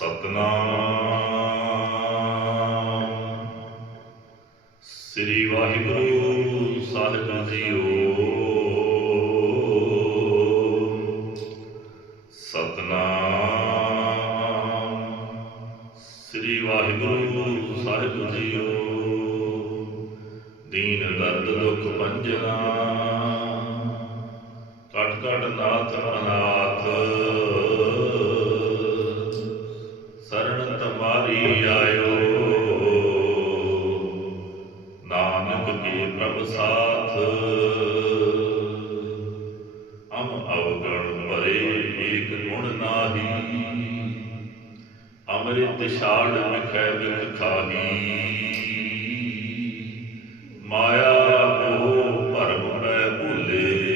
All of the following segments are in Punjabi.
ਸਤਨਾਮ। ਸ੍ਰੀ ਵਾਹਿਗੁਰੂ ਸਾਹਿਬ ਜੀਓ ਸਤਨਾਮ। ਸ੍ਰੀ ਵਾਹਿਗੁਰੂ ਸਾਹਿਬ ਜੀਓ ਦੀਨ ਦਰਦ ਦੁਖ ਭੰਜਨਾ। ਕਟ ਕਟ ਨਾਥ ਅਨਾਥ ਕੇ ਪ੍ਰਭ ਸਾਥ। ਅਮ ਅਵਗਣ ਪਰੇ ਏਕ ਗੁਣ ਨਾਹੀ। ਅੰਮ੍ਰਿਤ ਛਾੜ ਵਿਖੈ ਵਿਖ ਖਾਹੀ। ਮਾਇਆ ਮੋਹ ਭਰਮ ਮੈਂ ਭੁੱਲੇ।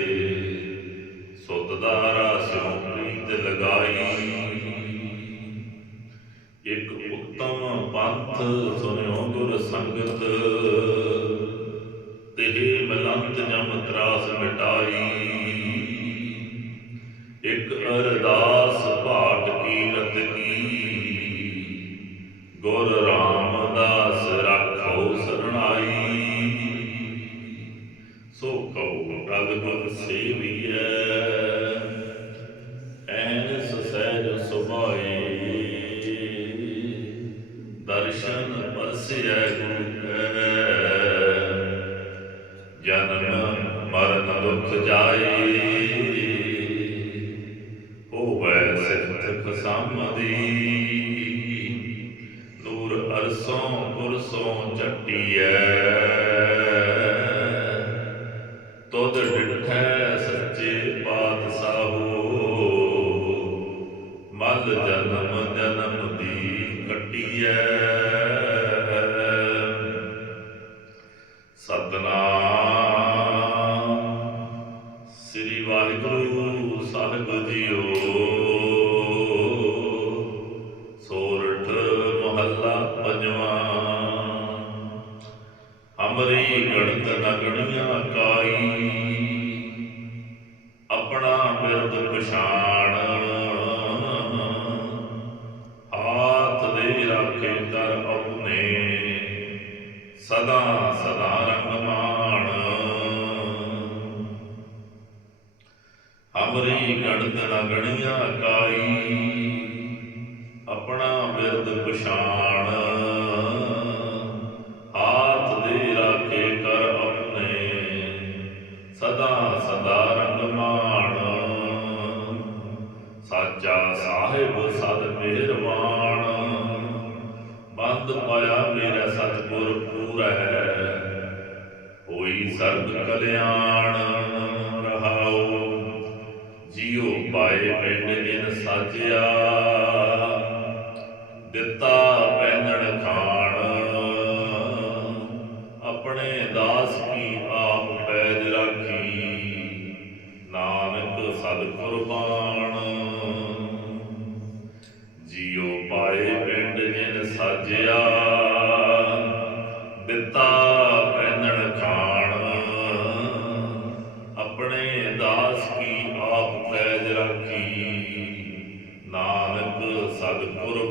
ਸੁਤ ਦਾਰਾ ਸਿਉ ਪ੍ਰੀਤ ਲਗਾਈ। ਇੱਕ ਉੱਤਮ ਪੰਥ ਸੁਨਿਓ ਗੁਰ ਸੰਗਤ। ਤਿਹ ਮਲੰਤ ਜਮ ਤਰਾਸ ਮਿਟਾਈ। ਇੱਕ ਅਰਦਾਸ ਭਾਟ ਕੀਰਤ ਕੀ। ਗੁਰ ਰਾਮਦਾਸ ਰਾਖੋ ਸਰਣਾਈ। ਸੋ ਕਉ ਰਗਵ ਸੇਵੀਐ ਸਿਫਤ ਨੂਰ ਅਰਸੋਂ ਪੁਰਸੋਂ ਚੱਟੀਐ। ਤੁਧ ਡਿਠੈ ਸੱਚੇ ਪਾਤਸ਼ਾਹੋ। ਮਲ ਜਨਮ ਜਨਮ ਦੀ ਕੱਟੀਐ। ਸਤਨਾਮ। ਸ੍ਰੀ ਵਾਹਿਗੁਰੂ ਸਾਹਿਬ ਜੀਓ। ਅਮਰੀ ਗਣਤ ਨ ਗਣੀਆਂ ਕਾਈ। ਆਪਣਾ ਬਿਰਦ ਪਛਾਣ। ਹਾਥ ਦੇ ਰਾਖੇ ਕਰ ਆਪਣੇ। ਸਦਾ ਸਦਾ ਰੰਗਮਾਨ ਅਮਰੀ ਗਣਤ ਨ ਗਣੀਆਂ ਕਾਈ। ਆਪਣਾ ਬਿਰਦ ਪਛਾਣ। ਸਾਚਾ ਸਾਹਿਬ ਸਦ ਮਿਹਰਬਾਨ ਬੰਦ ਪਾਇਆ ਮੇਰਾ ਸਤਿਗੁਰ ਹੈ। ਹੋਈ ਸਰਬ ਕਲਿਆਣ ਰਹਾਉ। ਜੀਉ ਪਾਏ ਪਿੰਡ ਇਨ ਸਾਜਿਆ। ਦਿੱਤਾ ਪੈਨਣ ਖਾਣ। ਆਪਣੇ ਦਾਸ ਕੀ ਆਪ ਪੈਜ ਰਾਖੀ। ਨਾਨਕ ਸਦ ਕੁਰਬਾਨ। ਰਾਖੀ ਨਾਨਕ ਸਤਿਗੁਰ